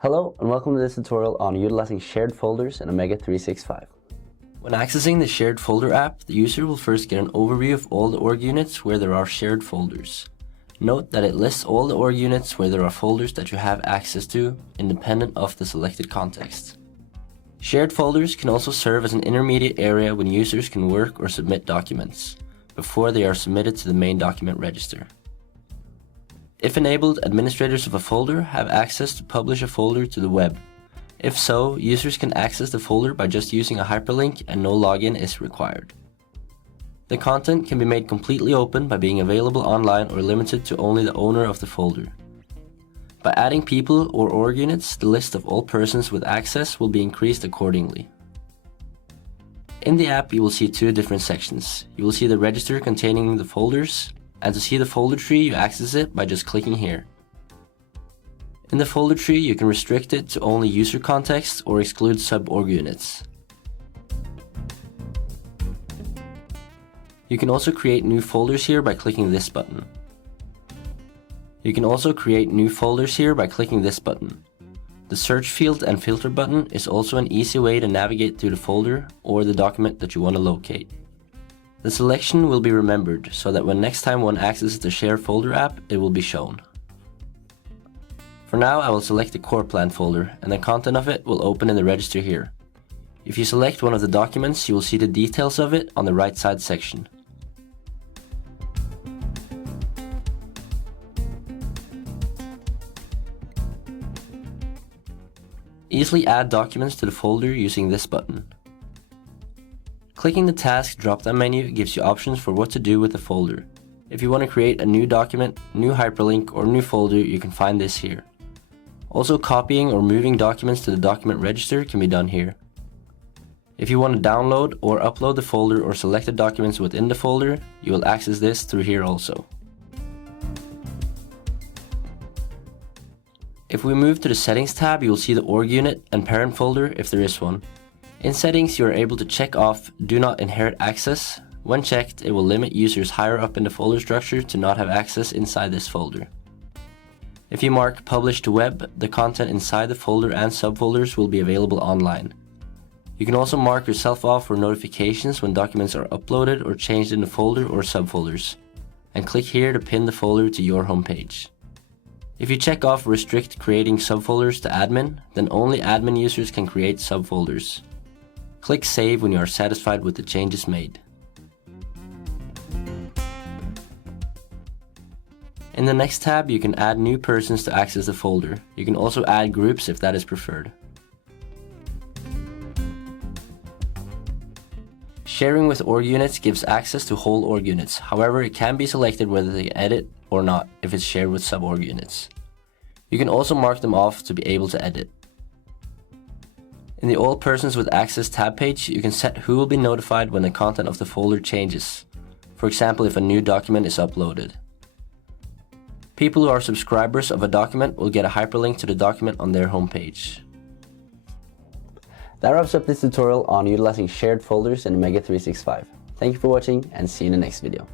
Hello and welcome to this tutorial on utilizing shared folders in Omega 365. When accessing the Shared Folder app, the user will first get an overview of all the org units where there are shared folders. Note that it lists all the org units where there are folders that you have access to, independent of the selected context. Shared folders can also serve as an intermediate area when users can work or submit documents, before they are submitted to the main document register. If enabled, administrators of a folder have access to publish a folder to the web. If so, users can access the folder by just using a hyperlink and no login is required. The content can be made completely open by being available online or limited to only the owner of the folder. By adding people or org units, the list of all persons with access will be increased accordingly. In the app, you will see two different sections. You will see the register containing the folders, and to see the folder tree, you access it by just clicking here. In the folder tree, you can restrict it to only user context or exclude sub-org units. You can also create new folders here by clicking this button. You can also create new folders here by clicking this button. The search field and filter button is also an easy way to navigate through the folder or the document that you want to locate. The selection will be remembered so that when next time one accesses the Share Folder app, it will be shown. For now, I will select the core plan folder and the content of it will open in the register here. If you select one of the documents, you will see the details of it on the right side section. Easily add documents to the folder using this button. Clicking the Task drop-down menu gives you options for what to do with the folder. If you want to create a new document, new hyperlink, or new folder, you can find this here. Also, copying or moving documents to the document register can be done here. If you want to download or upload the folder or selected documents within the folder, you will access this through here also. If we move to the Settings tab, you will see the org unit and parent folder if there is one. In Settings, you are able to check off Do Not Inherit Access. When checked, it will limit users higher up in the folder structure to not have access inside this folder. If you mark Publish to Web, the content inside the folder and subfolders will be available online. You can also mark yourself off for notifications when documents are uploaded or changed in the folder or subfolders, and click here to pin the folder to your homepage. If you check off Restrict creating subfolders to admin, then only admin users can create subfolders. Click Save when you are satisfied with the changes made. In the next tab, you can add new persons to access the folder. You can also add groups if that is preferred. Sharing with org units gives access to whole org units. However, it can be selected whether they edit or not if it's shared with sub-org units. You can also mark them off to be able to edit. In the All Persons with Access tab page, you can set who will be notified when the content of the folder changes. For example, if a new document is uploaded. People who are subscribers of a document will get a hyperlink to the document on their homepage. That wraps up this tutorial on utilizing shared folders in Omega 365. Thank you for watching and see you in the next video.